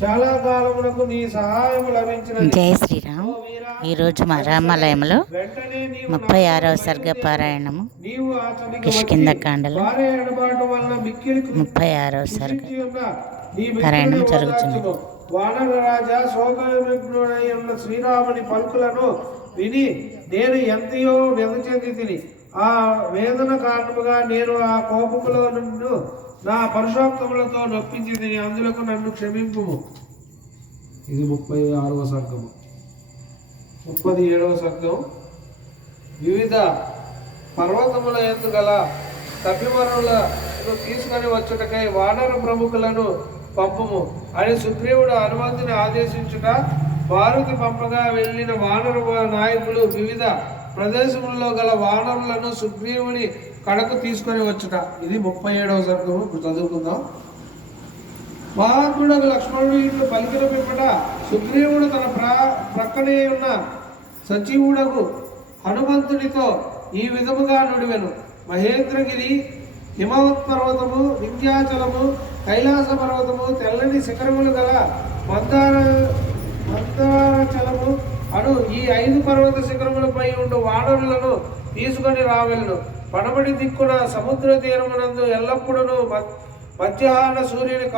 చాలా కాలమునకు నీ సహాయం లభించిన. జై శ్రీరామ్. ఈరోజు మా రామాలయంలో 36వ సర్గ పారాయణము కిష్కింధకాండలో 36వ సర్గ పారాయణం జరుగుతున్నది. వానరరాజా శోకవిగ్నుడై ఉన్న శ్రీరాముని పలుకులను విని నేను ఎంతయో వ్యధ చెంది తిని, ఆ వేదన కారణముగా నేను ఆ కోపములో నన్ను నా పరుషోక్తములతో నొప్పించి తిని, అందులకు నన్ను క్షమింపుము. ఇది 36వ సర్గము. 37వ సర్గం. వివిధ పర్వతముల యందు గల తప్పిమరులను తీసుకొని వచ్చుటకై వానర ప్రముఖులను పంపుము అని సుగ్రీవుడు హనుమంతుని ఆదేశించుట, భారతి పంపగా వెళ్ళిన వానర నాయకులు వివిధ ప్రదేశములలో గల వానరులను సుగ్రీవుని కడకు తీసుకొని వచ్చుట. ఇది 37వ సర్గము. ఇప్పుడు చదువుకుందాం. మహాత్ముడు లక్ష్మణుడు ఇట్లు పలికిన పిమ్మట సుగ్రీవుడు తన ప్రక్కనే ఉన్న సచివుడకు హనుమంతునితో ఈ విధముగా నుడివెను. మహేంద్రగిరి, హిమవత్ పర్వతము, వింధ్యాచలము, కైలాస పర్వతము, తెల్లని శిఖరములు గల మందారచలము అను ఈ 5 పర్వత శిఖరములపై ఉండు వానరులను తీసుకొని రావెలను. పడమటి దిక్కున సముద్ర తీరమునందు ఎల్లప్పుడూ మధ్యాహ్న సూర్యుని